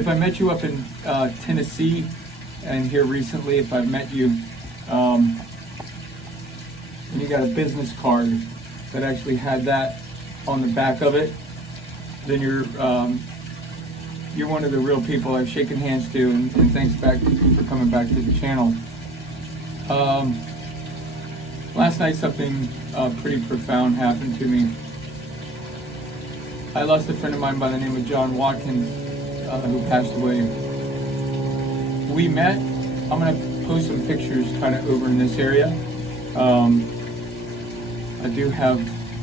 if I met you up in Tennessee and here recently, if I've met you, and you got a business card that actually had that on the back of it, then you're one of the real people I've shaken hands to, and thanks back for coming back to the channel. Last night something pretty profound happened to me. I lost a friend of mine by the name of John Watkins, who passed away. We met. I'm gonna post some pictures kind of over in this area. I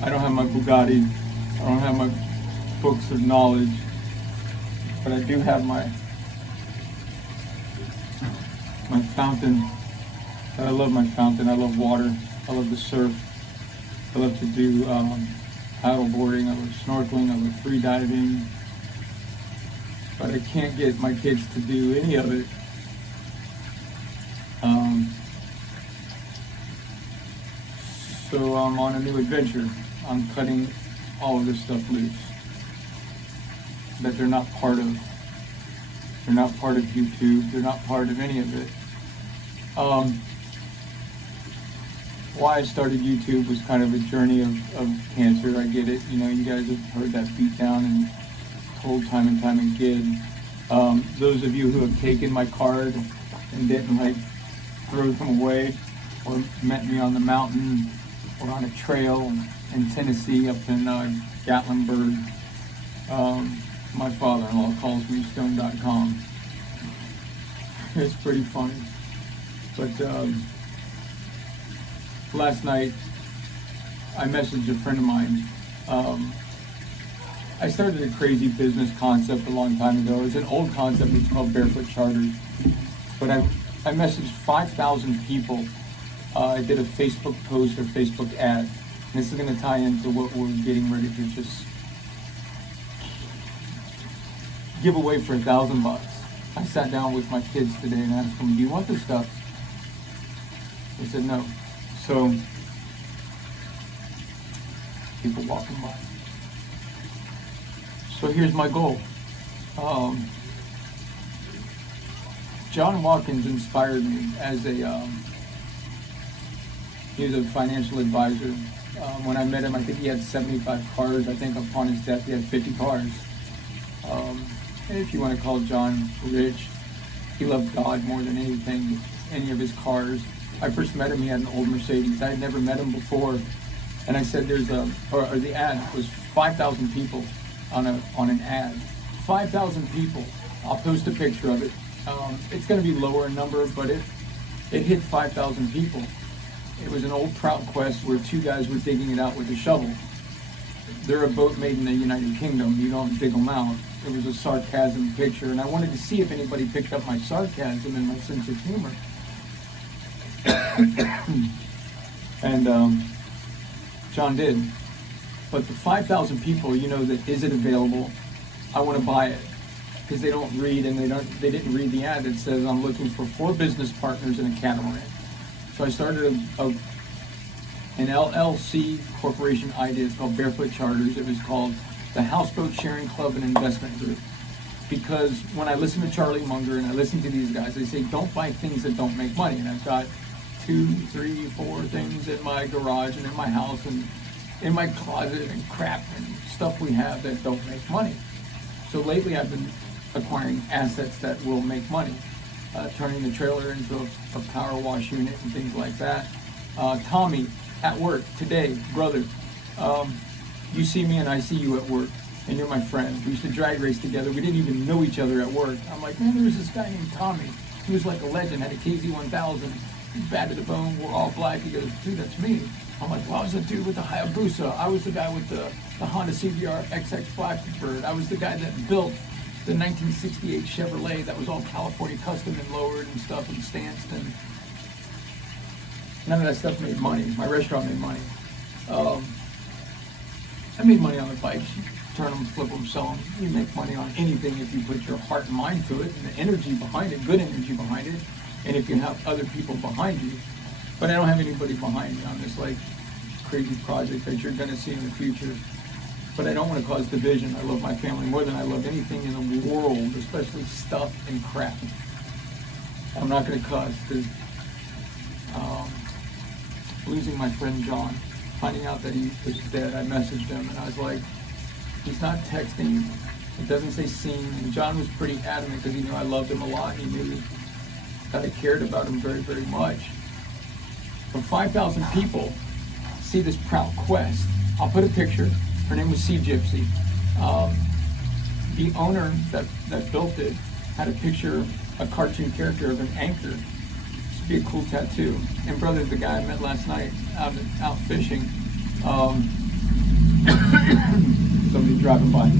don't have my Bugatti. I don't have my books of knowledge, but I do have my fountain. I love my fountain. I love water. I love to surf. I love to do paddle boarding. I love snorkeling. I love free diving. But I can't get my kids to do any of it. So I'm on a new adventure. I'm cutting all of this stuff loose that they're not part of. They're not part of YouTube. They're not part of any of it. Why I started YouTube was kind of a journey of cancer. I get it. You know, you guys have heard that beat down and told time and time again. Those of you who have taken my card and didn't like throw them away, or met me on the mountain or on a trail in Tennessee up in Gatlinburg. My father-in-law calls me stone.com. It's pretty funny. But last night I messaged a friend of mine. I started a crazy business concept a long time ago. It's an old concept. It's called Barefoot Charters. But I messaged 5,000 people. I did a Facebook post or Facebook ad. And this is going to tie into what we're getting ready to just give away for $1,000. I sat down with my kids today and asked them, "Do you want this stuff?" They said no. So people walking by. So here's my goal. John Watkins inspired me as he was a financial advisor. When I met him, I think he had 75 cars. I think upon his death, he had 50 cars. And if you want to call John rich, he loved God more than anything, any of his cars. I first met him, he had an old Mercedes. I had never met him before. And I said the ad was 5,000 people on an ad. 5,000 people. I'll post a picture of it. It's going to be lower in number, but it hit 5,000 people. It was an old Trout Quest where two guys were digging it out with a shovel. They're a boat made in the United Kingdom. You don't dig them out. It was a sarcasm picture, and I wanted to see if anybody picked up my sarcasm and my sense of humor. And John did. But the 5,000 people, you know, that is it available? I want to buy it. Because they don't read, and they didn't read the ad that says I'm looking for 4 business partners in a catamaran. So I started an LLC corporation idea. It's called Barefoot Charters. It was called the Houseboat Sharing Club and Investment Group. Because when I listen to Charlie Munger and I listen to these guys, they say don't buy things that don't make money. And I've got 2, 3, 4 things in my garage and in my house and in my closet and crap and stuff we have that don't make money. So lately I've been acquiring assets that will make money, turning the trailer into a power wash unit and things like that. Tommy, at work today, brother, you see me and I see you at work, and you're my friend. We used to drag race together. We didn't even know each other at work. I'm like, man, there's this guy named Tommy. He was like a legend, had a KZ1000. He's bad to the bone. We're all black. He goes, dude, that's me. I'm like, well, I was the dude with the Hayabusa. I was the guy with the Honda CBR XX Blackbird. I was the guy that built the 1968 Chevrolet that was all California custom and lowered and stuff and stanced, and none of that stuff made money. My restaurant made money. I made money on the bikes. You turn them, flip them, sell them. You make money on anything if you put your heart and mind to it and the energy behind it, good energy behind it, and if you have other people behind you. But I don't have anybody behind me on this like crazy project that you're going to see in the future. but I don't want to cause division. I love my family more than I love anything in the world, especially stuff and crap. I'm not going to cuss because losing my friend John, finding out that he was dead, I messaged him and I was like, he's not texting, it doesn't say seen, and John was pretty adamant because he knew I loved him a lot, and he knew that I cared about him very, very much. But 5,000 people see this proud quest. I'll put a picture. Her name was Sea Gypsy. The owner that built it had a picture, a cartoon character of an anchor. This would be a cool tattoo. And brother, the guy I met last night out fishing, somebody driving by.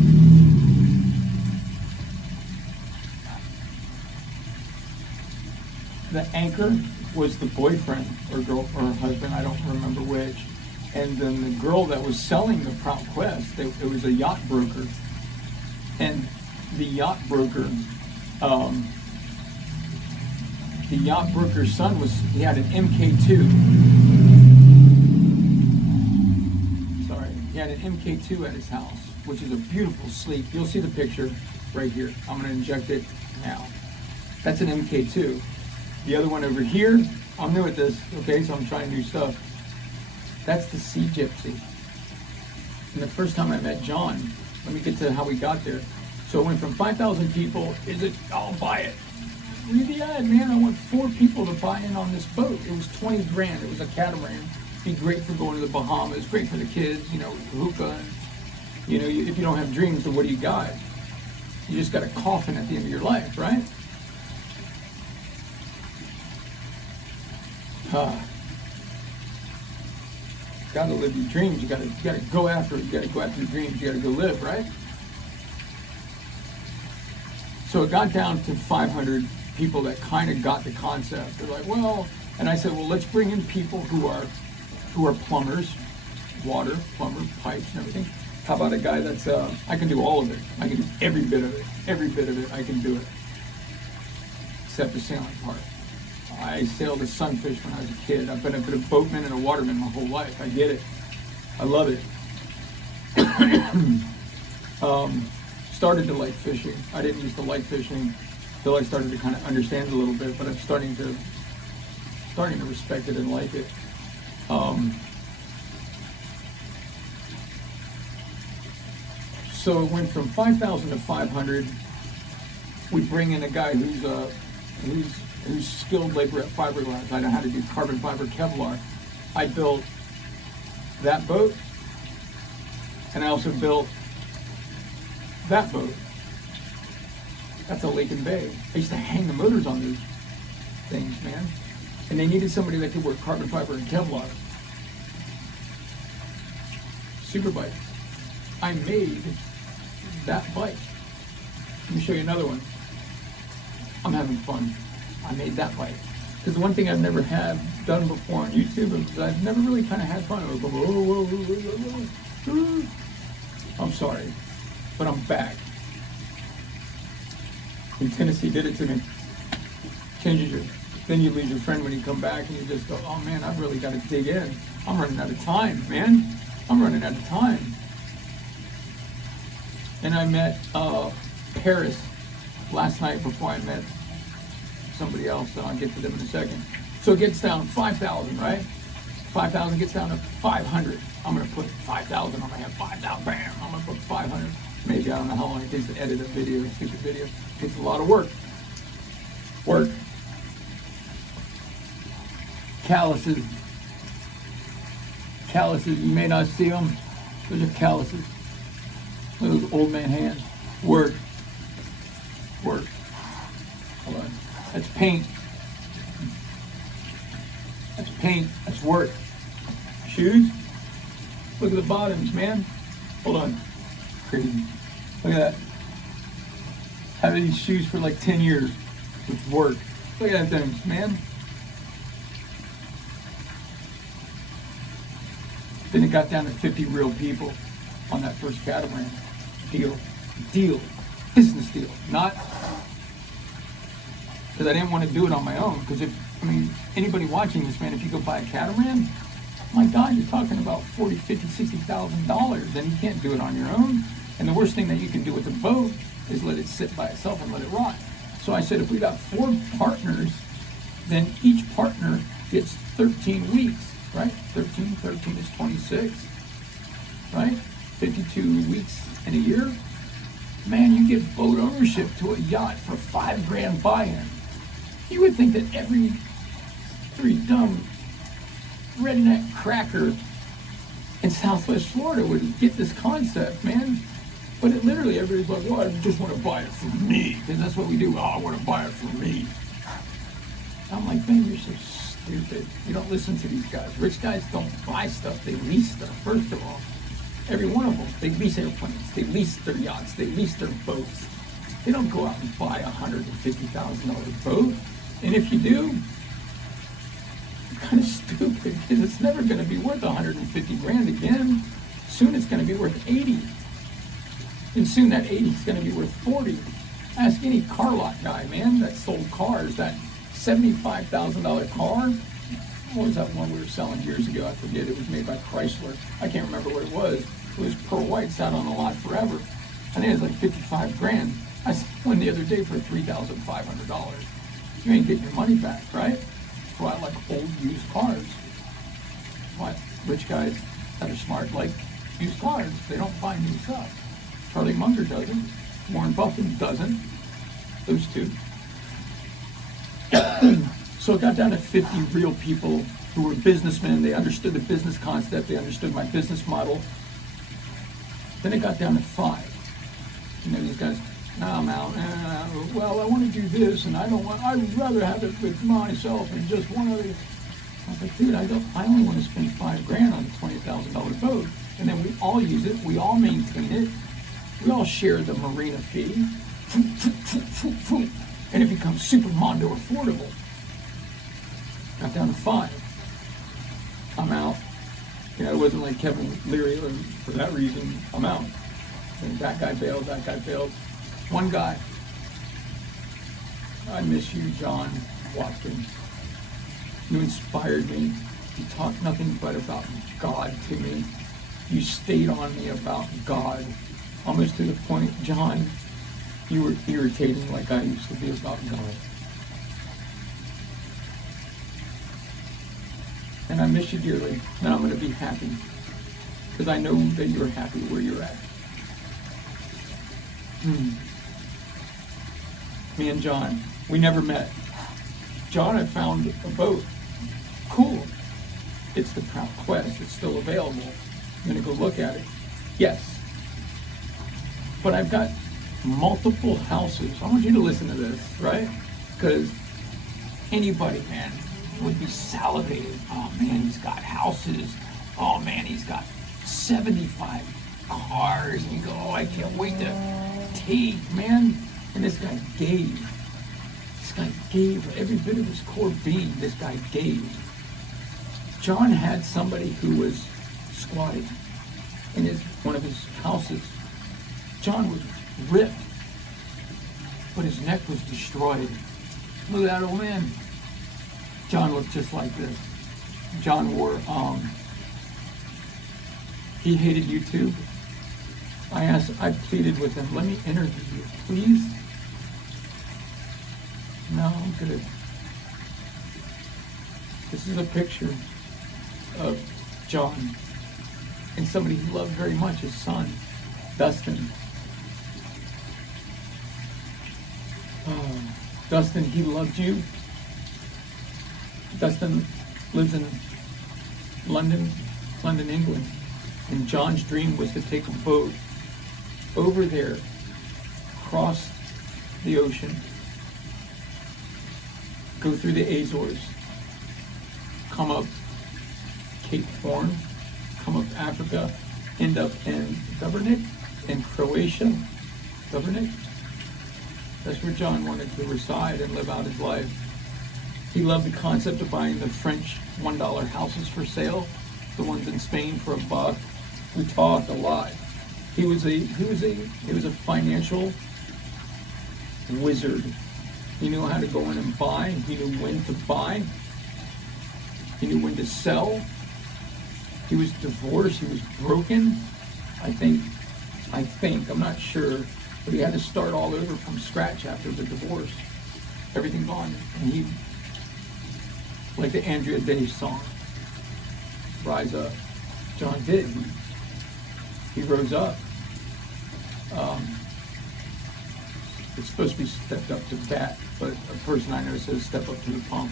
The anchor was the boyfriend or girl or husband, I don't remember which. And then the girl that was selling the Proud Quest, it was a yacht broker. And the yacht broker's son he had an MK2. Sorry, he had an MK2 at his house, which is a beautiful sleep. You'll see the picture right here. I'm gonna inject it now. That's an MK2. The other one over here, I'm new at this, okay, so I'm trying new stuff. That's the Sea Gypsy. And the first time I met John, let me get to how we got there. So it went from 5,000 people, I'll buy it. Read the ad, man, I want 4 people to buy in on this boat. It was 20 grand, it was a catamaran. Be great for going to the Bahamas, great for the kids, hookah. And, if you don't have dreams, then what do you got? You just got a coffin at the end of your life, right? Gotta live your dreams. You gotta go after it. You gotta go after your dreams. You gotta go live, right? So it got down to 500 people that kind of got the concept. They're like, well, and I said, well, let's bring in people who are plumbers, water, plumber, pipes, and everything. How about a guy that's I can do all of it. I can do every bit of it. I can do it, except the sailing part. I sailed a sunfish when I was a kid. I've been a boatman and a waterman my whole life. I get it. I love it. Started to like fishing. I didn't used to like fishing until I started to kind of understand it a little bit, but I'm starting to respect it and like it. So it went from 5,000 to 500. We bring in a guy who's skilled labor at fiberglass. I know how to do carbon fiber Kevlar. I built that boat, and I also built that boat. That's a Lake and Bay. I used to hang the motors on those things, man. And they needed somebody that could work carbon fiber and Kevlar. Super bike. I made that bike. Let me show you another one. I'm having fun. I made that bike. Because the one thing I've never had done before on YouTube is I've never really kind of had fun. I was going, whoa, whoa, whoa. I'm sorry, but I'm back. In Tennessee did it to me. Then you lose your friend when you come back and you just go, oh man, I've really got to dig in. I'm running out of time, man. I'm running out of time. And I met Paris last night before I met somebody else, and I'll get to them in a second. So it gets down to 5,000, right? 5,000 gets down to 500. I'm gonna put 5,000, I'm gonna have 5,000, bam, I'm gonna put 500. Maybe, I don't know how long it takes to edit a video, a stupid video. It takes a lot of work. Calluses, you may not see them. Those are calluses. Look at those old man hands. Work. Hold on. That's paint. That's work. Shoes. Look at the bottoms, man. Hold on. Crazy. Look at that. Having these shoes for like 10 years. It's work. Look at that thing, man. Then it got down to 50 real people on that first catamaran. Deal. Business deal. Not because I didn't want to do it on my own. Because anybody watching this, man, if you go buy a catamaran, My God, you're talking about $40, $50, $60,000, and you can't do it on your own. And the worst thing that you can do with a boat is let it sit by itself and let it rot. So I said, if we got 4 partners, then each partner gets 13 weeks, right? 13 is 26, right? 52 weeks in a year. Man, you get boat ownership to a yacht for $5,000 buy-in. You would think that every dumb redneck cracker in Southwest Florida would get this concept, man. But it literally, everybody's like, well, I just want to buy it for me. Because that's what we do. Oh, I want to buy it for me. I'm like, man, you're so stupid. You don't listen to these guys. Rich guys don't buy stuff. They lease stuff, first of all. Every one of them. They lease airplanes. They lease their yachts. They lease their boats. They don't go out and buy a $150,000 boat. And if you do, you're kind of stupid, because it's never going to be worth $150,000 again. Soon it's going to be worth 80. And soon that 80 is going to be worth 40. Ask any car lot guy, man, that sold cars. That $75,000 car. What was that one we were selling years ago? I forget. It was made by Chrysler. I can't remember what it was. It was pearl white, sat on the lot forever. I think it was like $55,000. I saw one the other day for $3,500. You ain't getting your money back, right? So I like old used cars. What? Rich guys that are smart like used cars. They don't buy new stuff. Charlie Munger doesn't. Warren Buffett doesn't. Those two. So it got down to 50 real people who were businessmen. They understood the business concept. They understood my business model. Then it got down to 5. You know, these guys, no, I'm out. Well, I want to do this, and I'd rather have it with myself and just one other. I was like, dude, I only want to spend $5,000 on a $20,000 boat. And then we all use it. We all maintain it. We all share the marina fee. And it becomes super mondo affordable. Got down to 5. I'm out. You know, it wasn't like Kevin Leary, for that reason, I'm out. And that guy bailed, that guy bailed. One guy. I miss you, John Watkins. You inspired me. You talked nothing but about God to me. You stayed on me about God. Almost to the point, John, you were irritating like I used to be about God. And I miss you dearly, and I'm going to be happy, because I know that you're happy where you're at. Me and John, we never met. John had found a boat. Cool. It's the Proud Quest. It's still available. I'm going to go look at it. Yes. But I've got multiple houses. I want you to listen to this, right? Because anybody, man, would be salivating. Oh, man, he's got houses. Oh, man, he's got 75 cars. And you go, oh, I can't wait to take, man. And this guy gave. This guy gave every bit of his core being. This guy gave. John had somebody who was squatting in one of his houses. John was ripped, but his neck was destroyed. Look at that old man. John looked just like this. John wore, he hated YouTube. I pleaded with him, let me interview you, please. No, I'm good. This is a picture of John and somebody he loved very much, his son, Dustin. Oh, Dustin, he loved you. Dustin lives in London, England. And John's dream was to take a boat over there, cross the ocean, go through the Azores, come up Cape Horn, come up Africa, end up in Dubrovnik, in Croatia. Dubrovnik? That's where John wanted to reside and live out his life. He loved the concept of buying the French $1 houses for sale, the ones in Spain for $1. We talked a lot. He was a financial wizard. He knew how to go in and buy. He knew when to buy. He knew when to sell. He was divorced. He was broken. I think, I'm not sure, but he had to start all over from scratch after the divorce. Everything gone. And he, like the Andrea Day song, Rise Up. John did. He rose up. It's supposed to be stepped up to bat, but a person I know says step up to the pump.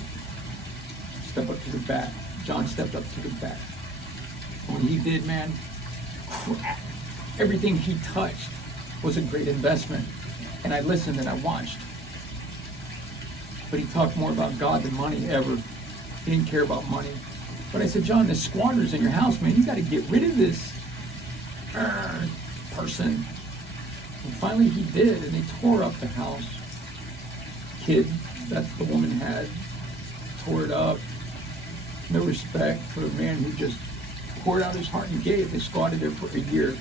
Step up to the bat. John stepped up to the bat. When he did, man, crap. Everything he touched was a great investment. And I listened and I watched. But he talked more about God than money ever. He didn't care about money. But I said, John, the squatters in your house, man, you got to get rid of this person. And finally he did, and they tore up the house. Kid that the woman had, tore it up. No respect for a man who just poured out his heart and gave. They squatted there for a year.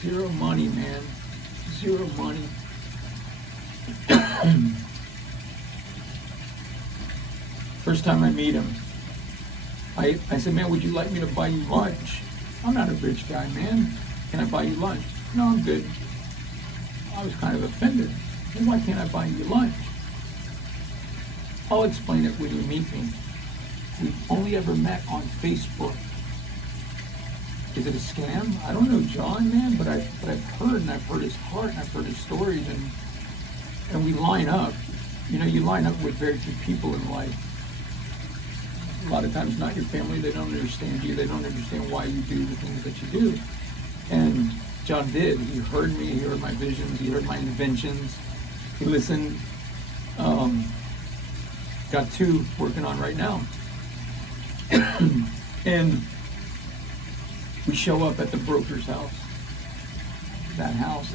Zero money, man. Zero money. First time I meet him, I said, man, would you like me to buy you lunch? I'm not a rich guy, man. Can I buy you lunch? No, I'm good. I was kind of offended. Well, why can't I buy you lunch? I'll explain it when you meet me. We've only ever met on Facebook. Is it a scam? I don't know John, man, but I've heard, and I've heard his heart, and I've heard his stories, and we line up. You know, you line up with very few people in life. A lot of times not your family, they don't understand you, they don't understand why you do the things that you do. And John did. He heard me, he heard my visions, he heard my inventions. He listened. Got 2 working on right now. And we show up at the broker's house. That house,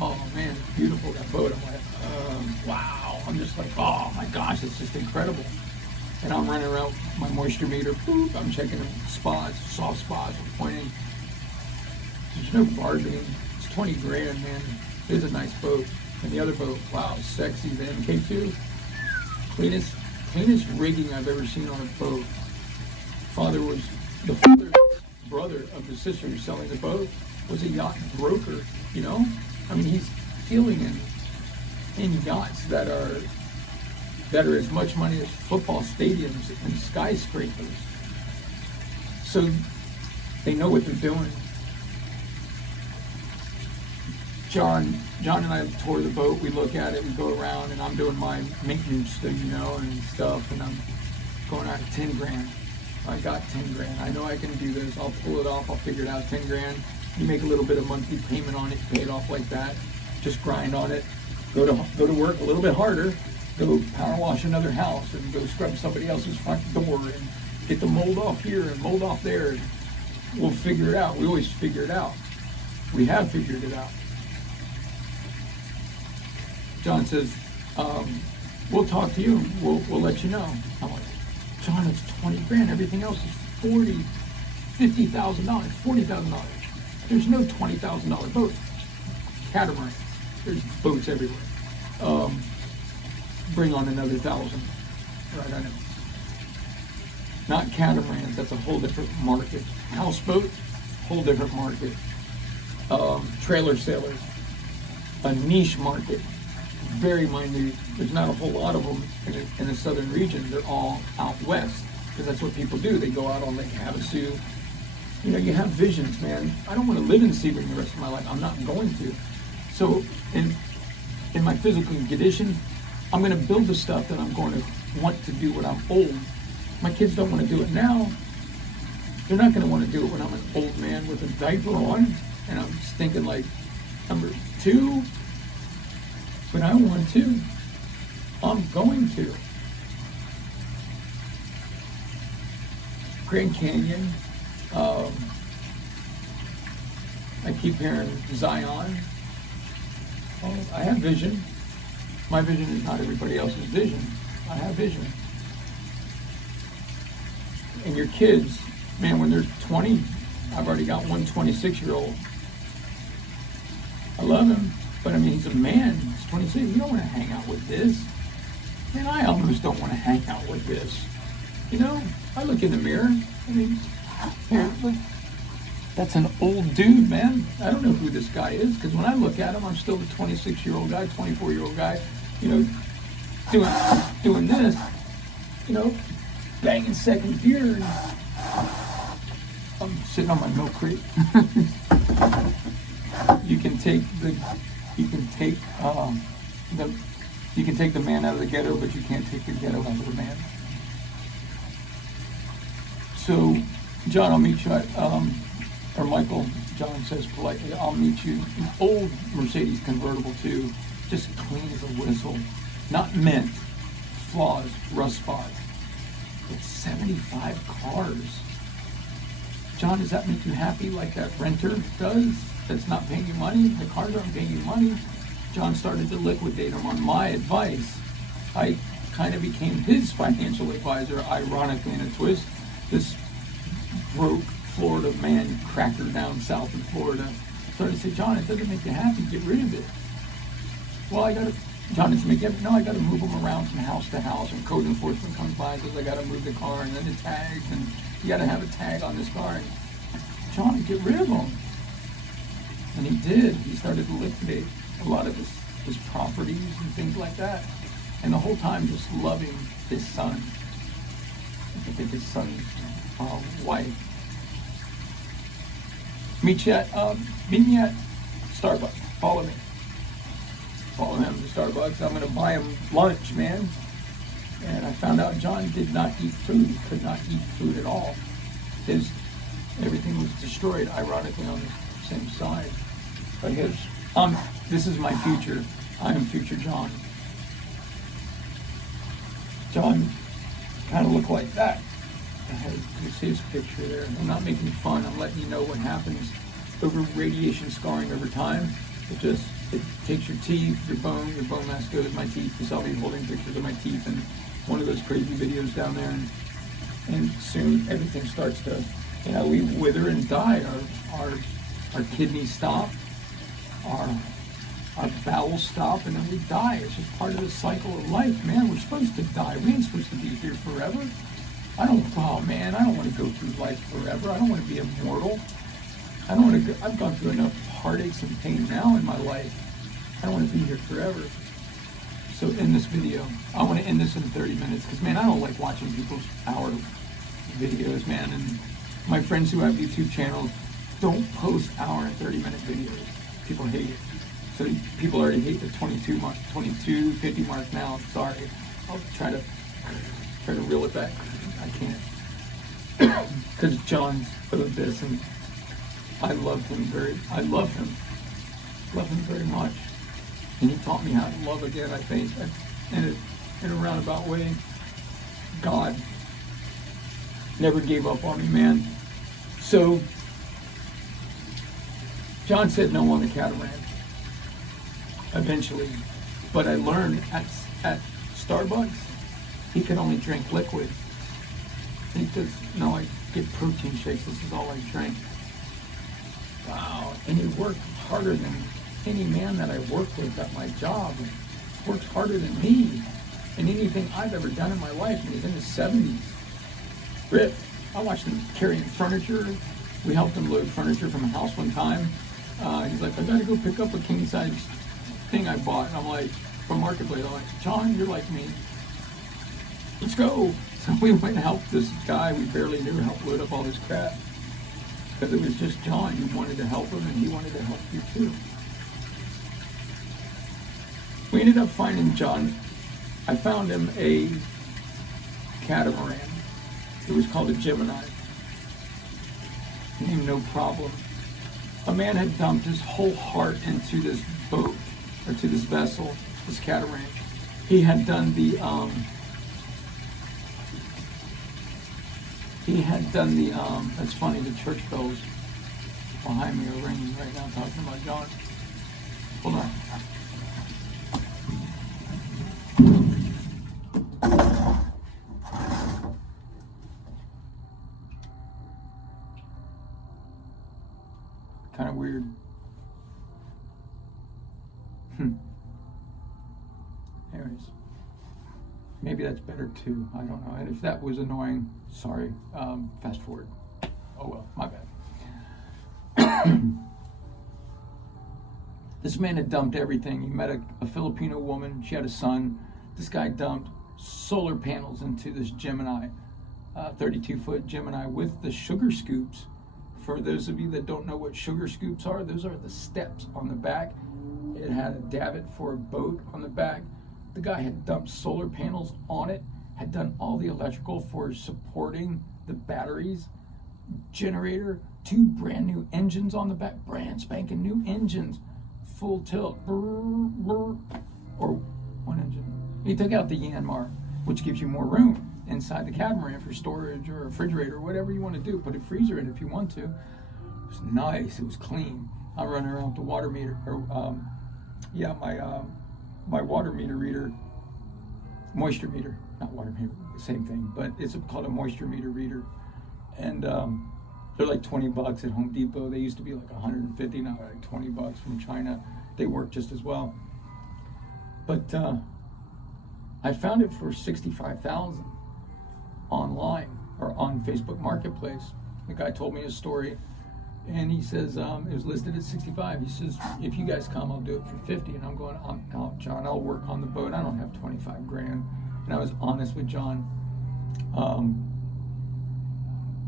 oh man, it's beautiful, that boat. I'm like, wow. I'm just like, oh my gosh, it's just incredible. And I'm running around with my moisture meter, boop, I'm checking spots, soft spots, I'm pointing. There's no bargaining. It's 20 grand, man. It is a nice boat. And the other boat, wow, sexy. The MK2, cleanest rigging I've ever seen on a boat. The father's brother of the sister who's selling the boat was a yacht broker, you know? I mean, he's dealing in yachts that are as much money as football stadiums and skyscrapers. So they know what they're doing. John and I tour the boat, we look at it, we go around, and I'm doing my maintenance thing, you know, and stuff, and I'm going out of 10 grand. I got 10 grand. I know I can do this. I'll pull it off. I'll figure it out. 10 grand. You make a little bit of monthly payment on it, pay it off like that. Just grind on it. Go to work a little bit harder. Go power wash another house and go scrub somebody else's front door and get the mold off here and mold off there. And we'll figure it out. We always figure it out. We have figured it out. John says, we'll talk to you. We'll let you know. I'm like, John, it's 20 grand. Everything else is $40,000, $50,000, $40,000. There's no $20,000 boats. Catamarans. There's boats everywhere. Bring on another 1,000. Right, I know. Not catamarans. That's a whole different market. Houseboats, whole different market. Trailer sailors, a niche market. Very minute. There's not a whole lot of them in the southern region. They're all out west because that's what people do. They go out on Lake Havasu. You know, you have visions, man. I don't want to live in Sebring the rest of my life. I'm not going to. So in my physical condition, I'm going to build the stuff that I'm going to want to do when I'm old. My kids don't want to do it now. They're not going to want to do it when I'm an old man with a diaper on and I'm stinking like number 2. But I want to. I'm going to. Grand Canyon. I keep hearing Zion. Oh, I have vision. My vision is not everybody else's vision. I have vision. And your kids, man, when they're 20, I've already got one 26-year-old. I love him, but I mean, he's a man. He's 26. You don't want to hang out with this. Man, I almost don't want to hang out with this. You know, I look in the mirror. I mean, Here, look. That's an old dude, man. I don't know who this guy is, because when I look at him, I'm still the 26-year-old guy, 24-year-old guy, you know, doing this, you know, banging second gear. And I'm sitting on my milk crate. You can take the man out of the ghetto, but you can't take the ghetto out of the man. So, John, I'll meet you at, or Michael, John says politely, I'll meet you. An old Mercedes convertible too, just clean as a whistle. Not mint, flaws, rust spots. It's 75 cars. John, does that make you happy like that renter does? That's not paying you money? The cars aren't paying you money? John started to liquidate them on my advice. I kind of became his financial advisor, ironically in a twist. This broke Florida man, cracker down south in Florida, started to say, John, it doesn't make you happy, get rid of it. Well, John doesn't make it, no, I gotta move them around from house to house, and code enforcement comes by and says, I gotta move the car, and then the tags, and you gotta have a tag on this car. And John, get rid of them. And he did. He started to liquidate a lot of his properties and things like that. And the whole time just loving his son. I think his son's wife. Meet me at Starbucks. Follow me. Follow him to Starbucks. I'm going to buy him lunch, man. And I found out John did not eat food, could not eat food at all. Everything was destroyed, ironically, on the same side. But this is my future. I am future John. John kind of looked like that. You see his picture there. I'm not making fun. I'm letting you know what happens over radiation scarring over time. It takes your teeth, your bone mass goes, my teeth. You saw me holding pictures of my teeth in one of those crazy videos down there. And soon everything starts to, we wither and die. Our kidneys stop, our bowels stop, and then we die. It's just part of the cycle of life, man. We're supposed to die. We ain't supposed to be here forever. I don't want to go through life forever. I don't want to be immortal. I've gone through enough heartaches and pain now in my life. I don't want to be here forever. So in this video, I want to end this in 30 minutes, because, man, I don't like watching people's hour videos, man. And my friends who have YouTube channels don't post hour and 30-minute videos. People hate it. So people already hate the 50 mark now. Sorry. I'll try to reel it back. I can't. Because John's owed this, and I love him very much. And he taught me how to love again, I think, in a roundabout way. God never gave up on me, man. So, John said no on the catamaran, eventually. But I learned at Starbucks, he could only drink liquid. He says, no, I get protein shakes, this is all I drink. Wow, and he worked harder than any man that I worked with at my job. He worked harder than me in anything I've ever done in my life, and he's in his 70s. Rip, I watched him carrying furniture. We helped him load furniture from a house one time. He's like, I gotta go pick up a king-size thing I bought. And I'm like, from Marketplace, I'm like, John, you're like me. Let's go. So we went and helped this guy we barely knew help load up all this crap. Because it was just John. You wanted to help him, and he wanted to help you too. We ended up finding John. I found him a catamaran. It was called a Gemini. Named No Problem. A man had dumped his whole heart into this boat, or to this vessel, this catamaran. He had done that's funny, the church bells behind me are ringing right now talking about John. Hold on. Kind of weird. Anyways, maybe that's better too. I don't know. And if that was annoying, sorry. Fast forward. Oh well, my bad. This man had dumped everything. He met a Filipino woman. She had a son. This guy dumped solar panels into this Gemini, 32-foot Gemini with the sugar scoops. For those of you that don't know what sugar scoops are, those are the steps on the back. It had a davit for a boat on the back. The guy had dumped solar panels on it, had done all the electrical for supporting the batteries, generator, 2 brand new engines on the back, brand spanking new engines, full tilt, brr, brr, or 1 engine. He took out the Yanmar, which gives you more room inside the catamaran for storage or a refrigerator or whatever you want to do. Put a freezer in if you want to. It was nice. It was clean. I'm running around with the water meter, my water meter reader, moisture meter, not water meter, same thing, but it's called a moisture meter reader, and they're like $20 at Home Depot. They used to be like $150, now they're like $20 from China. They work just as well, but I found it for $65,000 online or on Facebook Marketplace. The guy told me his story, and he says it was listed at 65. He says, if you guys come, I'll do it for 50. And I'm going, I'm out, John. I'll work on the boat. I don't have 25 grand. And I was honest with John.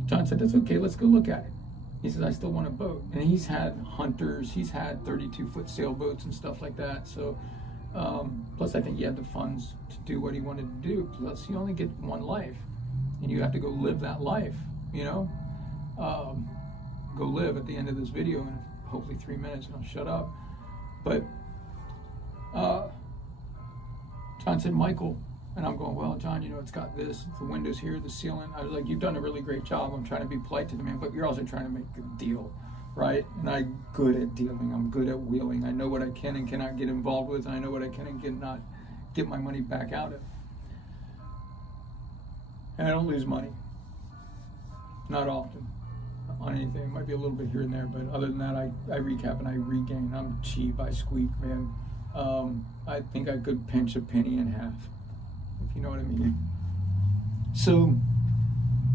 John said, that's okay. Let's go look at it. He says, I still want a boat. And he's had hunters. He's had 32-foot sailboats and stuff like that. So, plus I think he had the funds to do what he wanted to do. Plus, you only get one life. And you have to go live that life, you know? Go live at the end of this video in hopefully 3 minutes, and I'll shut up. But John said, Michael, and I'm going, well, John, you know, it's got this, the windows here, the ceiling. I was like, you've done a really great job. I'm trying to be polite to the man, but you're also trying to make a deal, right? And I'm good at dealing. I'm good at wheeling. I know what I can and cannot get involved with. And I know what I can and cannot get my money back out of. And I don't lose money. Not often on anything. It might be a little bit here and there, but other than that, I recap and I regain. I'm cheap. I squeak, man. I think I could pinch a penny in half, if you know what I mean. So,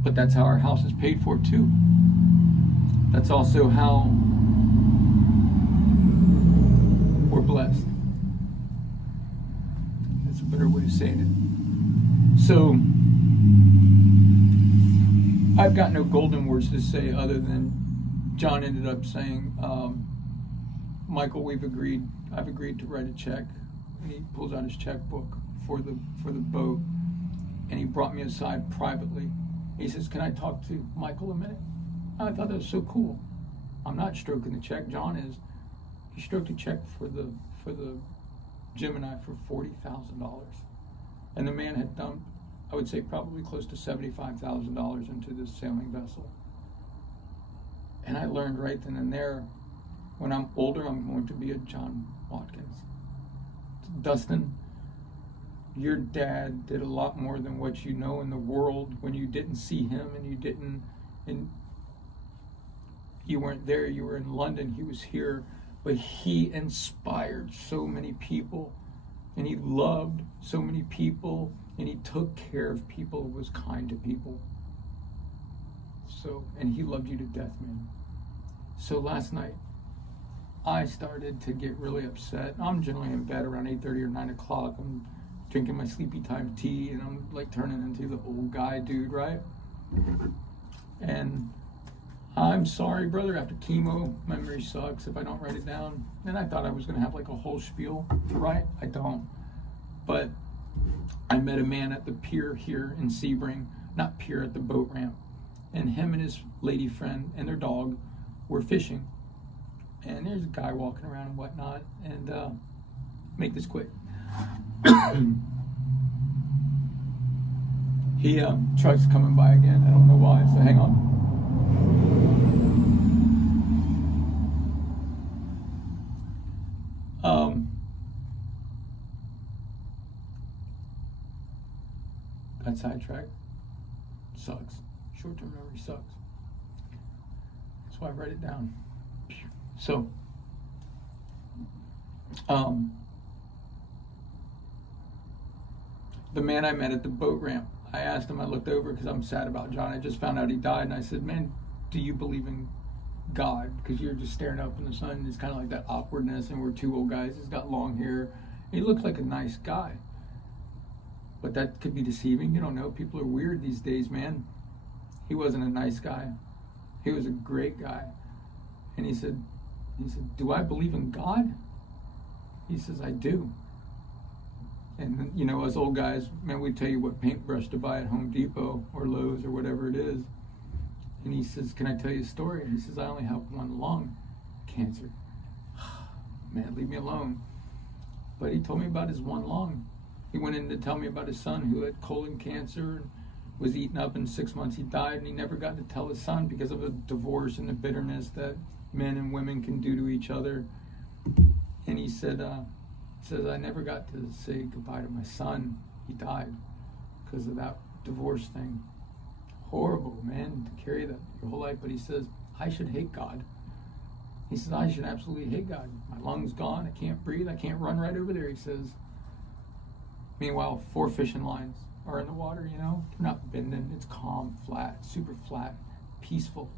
but that's how our house is paid for too. That's also how we're blessed. That's a better way of saying it. So, I've got no golden words to say other than John ended up saying, Michael, I've agreed to write a check. And he pulls out his checkbook for the boat, and he brought me aside privately. He says, can I talk to Michael a minute? I thought that was so cool. I'm not stroking the check, John is. He stroked a check for the Gemini for $40,000. And the man had dumped, I would say, probably close to $75,000 into this sailing vessel. And I learned right then and there, when I'm older, I'm going to be a John Watkins. Dustin, your dad did a lot more than what you know in the world when you didn't see him and you weren't there, you were in London, he was here, but he inspired so many people, and he loved so many people, and he took care of people, was kind to people. So, and he loved you to death, man. So last night, I started to get really upset. I'm generally in bed around 8:30 or 9 o'clock. I'm drinking my sleepy time tea, and I'm like turning into the old guy dude, right? And I'm sorry, brother, after chemo, memory sucks if I don't write it down. And I thought I was gonna have like a whole spiel, right? I don't. But I met a man at the pier here in Sebring, not pier, at the boat ramp. And him and his lady friend and their dog were fishing. And there's a guy walking around and whatnot. And make this quick. Truck's coming by again. I don't know why, so hang on. Got sidetracked. Sucks. Short-term memory sucks. That's why I write it down. So, the man I met at the boat ramp, I asked him, I looked over because I'm sad about John. I just found out he died, and I said, man, do you believe in God? Because you're just staring up in the sun. It's kind of like that awkwardness, and we're two old guys. He's got long hair. He looks like a nice guy. But that could be deceiving. You don't know. People are weird these days, man. He wasn't a nice guy. He was a great guy. And he said, do I believe in God? He says, I do. And, you know, us old guys, man, we tell you what paintbrush to buy at Home Depot or Lowe's or whatever it is. And he says, can I tell you a story? And he says, I only have one lung cancer. Man, leave me alone. But he told me about his one lung. He went in to tell me about his son who had colon cancer and was eaten up. In 6 months he died, and he never got to tell his son because of a divorce and the bitterness that men and women can do to each other. And he said, I never got to say goodbye to my son. He died because of that divorce thing. Horrible, man, to carry that your whole life. But he says, I should hate God. He says, I should absolutely hate God. My lungs gone. I can't breathe. I can't run right over there, he says. Meanwhile, 4 fishing lines are in the water, you know. They're not bending. It's calm, flat, super flat, peaceful.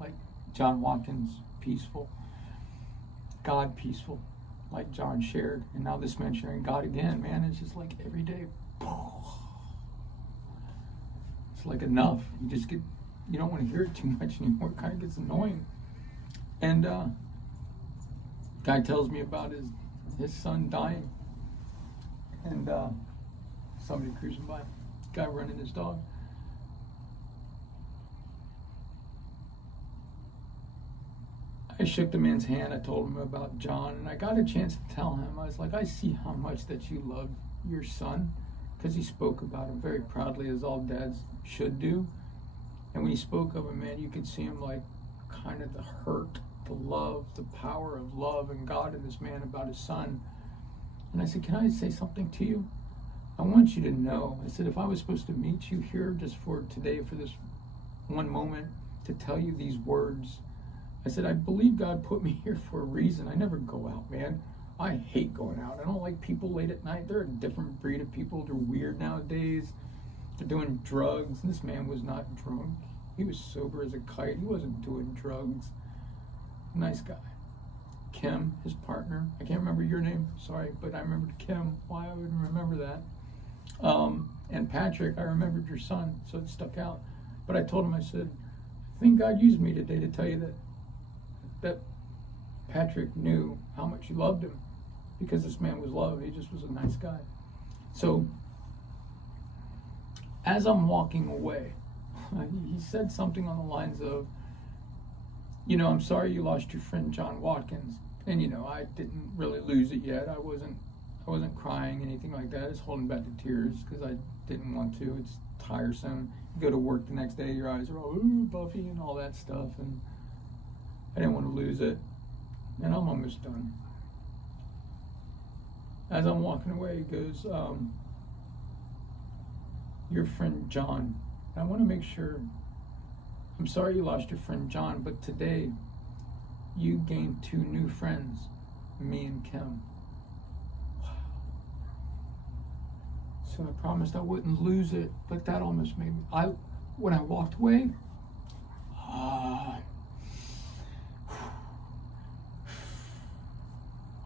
Like John Watkins, peaceful. God, peaceful. Like John shared. And now this man sharing God again, man. It's just like every day. It's like enough. You don't want to hear it too much anymore. It kind of gets annoying. And guy tells me about his son dying. And somebody cruising by. Guy running his dog. I shook the man's hand. I told him about John, and I got a chance to tell him. I was like, I see how much that you love your son, because he spoke about him very proudly, as all dads should do. And when he spoke of him, man, you could see him like kind of the hurt, the love, the power of love and God in this man about his son. And I said, can I say something to you? I want you to know. I said, if I was supposed to meet you here just for today, for this one moment, to tell you these words, I said, I believe God put me here for a reason. I never go out, man. I hate going out. I don't like people late at night. They're a different breed of people. They're weird nowadays. They're doing drugs. And this man was not drunk. He was sober as a kite. He wasn't doing drugs. Nice guy. Kim, his partner. I can't remember your name. Sorry, but I remembered Kim. Why I wouldn't remember that. And Patrick, I remembered your son, so it stuck out. But I told him, I said, I think God used me today to tell you that Patrick knew how much you loved him, because this man was loved. He just was a nice guy. So as I'm walking away, he said something on the lines of, you know, I'm sorry you lost your friend John Watkins. And you know, I didn't really lose it yet. I wasn't crying, anything like that. I was holding back the tears because I didn't want to. It's tiresome. You go to work the next day, your eyes are all ooh, puffy and all that stuff, and I didn't want to lose it. And I'm almost done. As I'm walking away, he goes, your friend John. I want to make sure, I'm sorry you lost your friend John, but today you gained 2 new friends, me and Kim. Wow. So I promised I wouldn't lose it, but that almost made me, when I walked away, I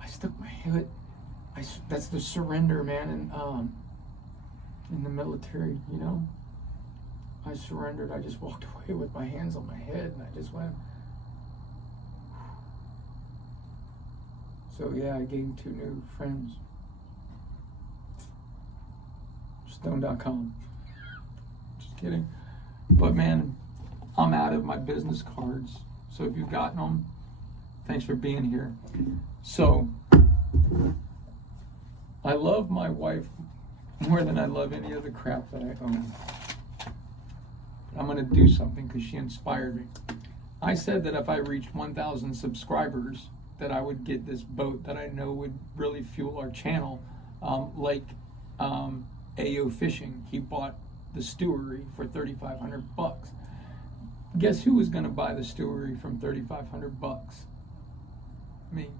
stuck my head, that's the surrender, man, in the military, you know? I surrendered. I just walked away with my hands on my head, and I just went. So yeah, I gained 2 new friends. Stone.com. Just kidding. But man, I'm out of my business cards. So if you've gotten them, thanks for being here. So I love my wife more than I love any other crap that I own. I'm going to do something because she inspired me. I said that if I reached 1,000 subscribers, that I would get this boat that I know would really fuel our channel, like AO Fishing. He bought the Stewery for $3,500. Guess who was going to buy the Stewery from $3,500? Me.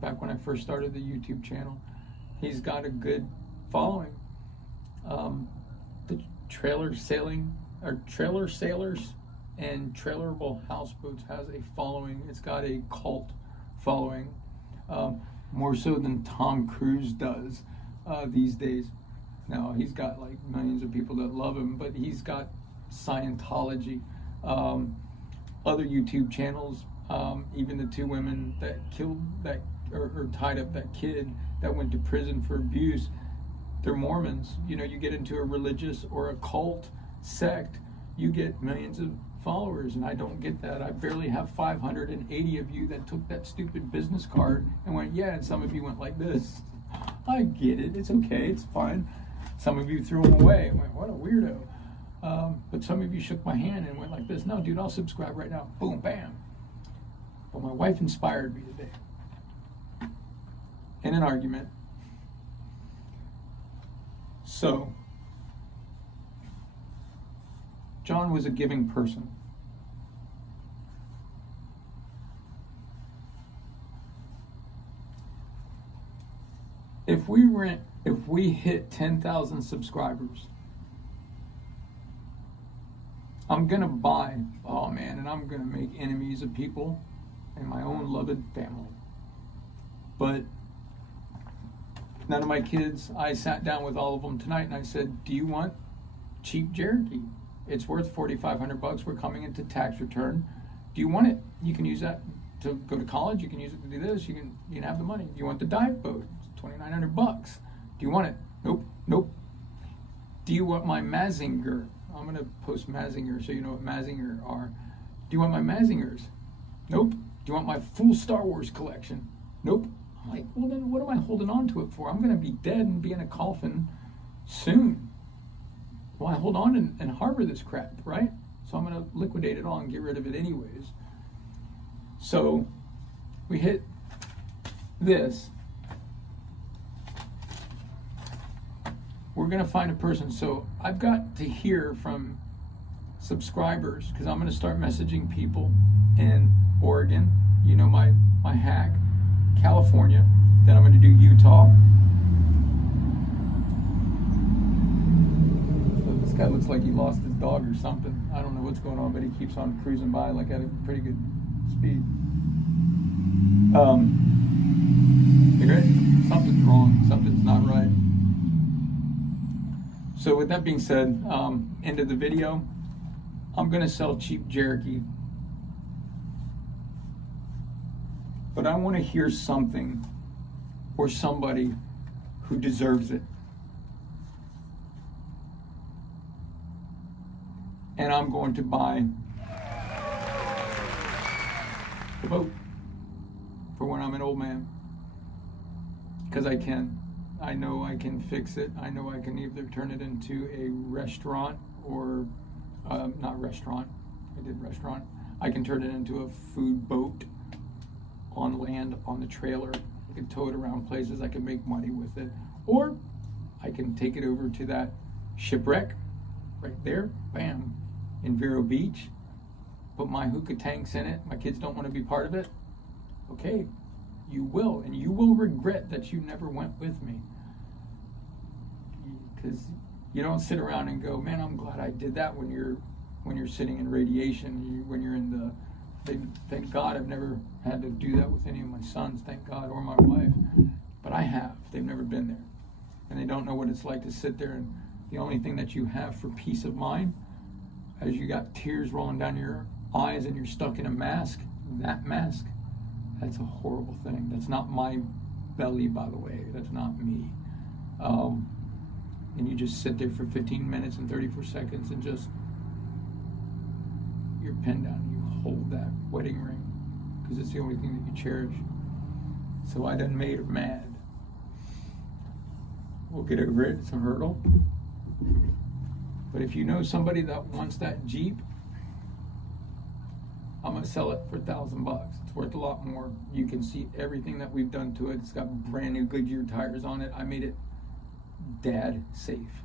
Back when I first started the YouTube channel. He's got a good following. The trailer sailors and Trailable Houseboats has a following. It's got a cult following, more so than Tom Cruise does these days. Now, he's got like millions of people that love him, but he's got Scientology, other YouTube channels, even the two women that killed that or tied up that kid that went to prison for abuse, they're Mormons. You know, you get into a religious or a cult sect, you get millions of followers, and I don't get that. I barely have 580 of you that took that stupid business card and went, yeah, and some of you went like this. I get it. It's okay. It's fine. Some of you threw them away and went, what a weirdo. But some of you shook my hand and went like this. No, dude, I'll subscribe right now. Boom, bam. But my wife inspired me today in an argument. So, John was a giving person. If we hit 10,000 subscribers, I'm gonna buy, oh man, and I'm gonna make enemies of people in my own loved family. But none of my kids, I sat down with all of them tonight and I said, do you want cheap Cherokee? It's worth $4,500. We're coming into tax return. Do you want it? You can use that to go to college. You can use it to do this. You can have the money. Do you want the dive boat? It's $2,900. Do you want it? Nope. Nope. Do you want my Mazinger? I'm gonna post Mazinger so you know what Mazinger are. Do you want my Mazingers? Nope. Do you want my full Star Wars collection? Nope. I'm like, well then what am I holding on to it for? I'm gonna be dead and be in a coffin soon. Well, I hold on and harbor this crap, right? So I'm going to liquidate it all and get rid of it anyways. So we hit this. We're going to find a person. So I've got to hear from subscribers because I'm going to start messaging people in Oregon, you know, my hack, California. Then I'm going to do Utah. This guy looks like he lost his dog or something. I don't know what's going on, but he keeps on cruising by like at a pretty good speed. You ready? Something's wrong. Something's not right. So with that being said, end of the video. I'm going to sell cheap Cherokee. But I want to hear something or somebody who deserves it. And I'm going to buy the boat for when I'm an old man. Because I can. I know I can fix it. I know I can either turn it into a restaurant or, not restaurant, I did restaurant. I can turn it into a food boat on land, on the trailer. I can tow it around places. I can make money with it. Or I can take it over to that shipwreck right there, bam, in Vero Beach, put my hookah tanks in it. My kids don't want to be part of it. Okay, you will, and you will regret that you never went with me. Because you don't sit around and go, man, I'm glad I did that when you're sitting in radiation, when you're in the, thank God I've never had to do that with any of my sons, thank God, or my wife. But I have. They've never been there. And they don't know what it's like to sit there and the only thing that you have for peace of mind, as you got tears rolling down your eyes and you're stuck in a mask, that mask, that's a horrible thing. That's not my belly, by the way. That's not me. And you just sit there for 15 minutes and 34 seconds and just, you're pinned down and you hold that wedding ring because it's the only thing that you cherish. So I done made her mad. We'll get over it. It's a hurdle. But if you know somebody that wants that Jeep, I'm gonna sell it for $1,000. It's worth a lot more. You can see everything that we've done to it. It's got brand new Goodyear tires on it. I made it dad safe.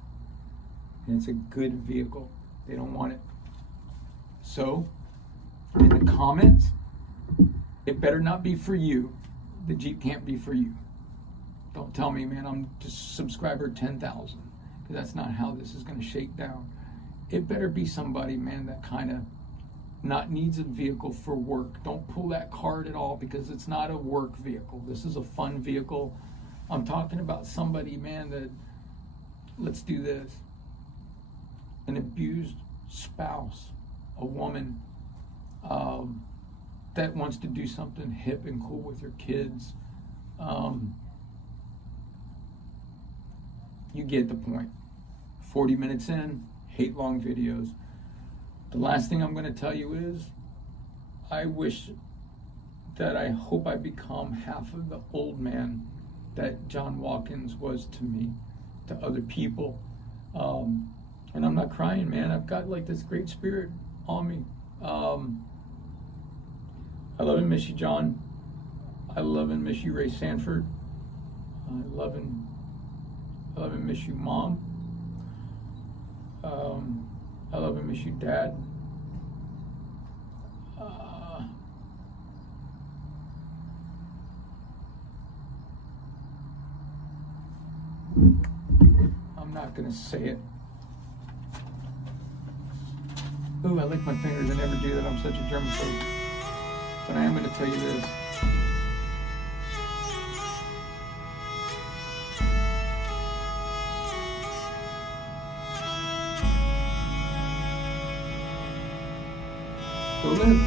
And it's a good vehicle. They don't want it. So, in the comments, it better not be for you. The Jeep can't be for you. Don't tell me, man, I'm just subscriber 10,000. Because that's not how this is going to shake down. It better be somebody, man, that kind of not needs a vehicle for work. Don't pull that card at all, because it's not a work vehicle. This is a fun vehicle. I'm talking about somebody, man, that, let's do this. An abused spouse, a woman that wants to do something hip and cool with her kids. You get the point. 40 minutes in, hate long videos. The last thing I'm going to tell you is, I hope I become half of the old man that John Watkins was to me, to other people. And I'm not crying, man. I've got like this great spirit on me. I love and miss you, John. I love and miss you, Ray Sanford. I love and miss you, Mom. I love and miss you, Dad. I'm not gonna say it. Ooh, I lick my fingers. I never do that. I'm such a germaphobe. But I am gonna tell you this. Go live.